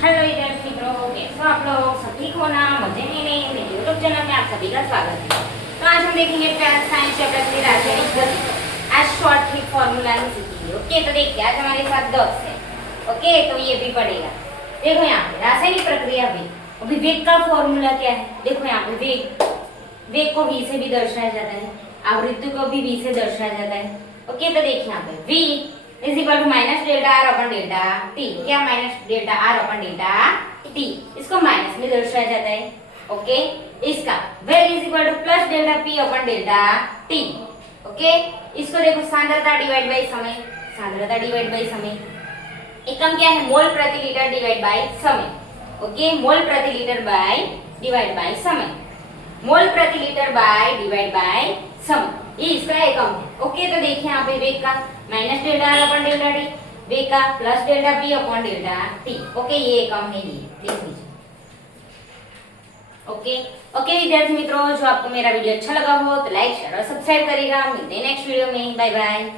Hello विद्यार्थी मित्रों, कैसे हो आप लोग? सब ठीक हो ना? मजे में? नहीं मेरे यूट्यूब चैनल में आप सभी का स्वागत है। तो आज हम देखेंगे ट्वेल्थ साइंस चैप्टर 3 रासायनिक गति। आज शॉर्ट ट्रिक फॉर्मूला नहीं सीखेंगे। ओके, तो देखिए आज हमारे साथ 10 है। ओके, तो ये भी पड़ेगा। देखो यहाँ पे रासायनिक प्रक्रिया वेग। अभी वेग का फॉर्मूला क्या है? देखो यहाँ पे वेग को v से भी दर्शाया जाता है, आवृत्ति को भी v से दर्शाया जाता है। ओके, तो देखिए यहाँ पे v is equal to minus delta R upon delta T. क्या minus delta R upon delta T, इसको माइनस में दर्शाया जाता है। ओके, इसका वेग is equal to plus delta P upon delta T. Okay, इसको देखो सांद्रता डिवाइड बाय समय, सांद्रता डिवाइड बाय समय। एकम क्या है? मोल प्रति लीटर डिवाइड बाय समय। ओके, मोल प्रति लीटर बाय डिवाइड बाय समय, मोल प्रति लीटर बाय डिवाइड बाय समय, ये इसका एकम है। ओके, तो देखिए यहाँ पे वेग का minus delta R upon delta T, वेग का plus delta P upon delta T. Okay, ये एकम है, ये देख लीजिए। ओके ओके विद्यार्थी मित्रों, जो आपको मेरा वीडियो अच्छा लगा हो तो लाइक शेयर और सब्सक्राइब करिएगा। मिलते हैं नेक्स्ट वीडियो में। Bye bye.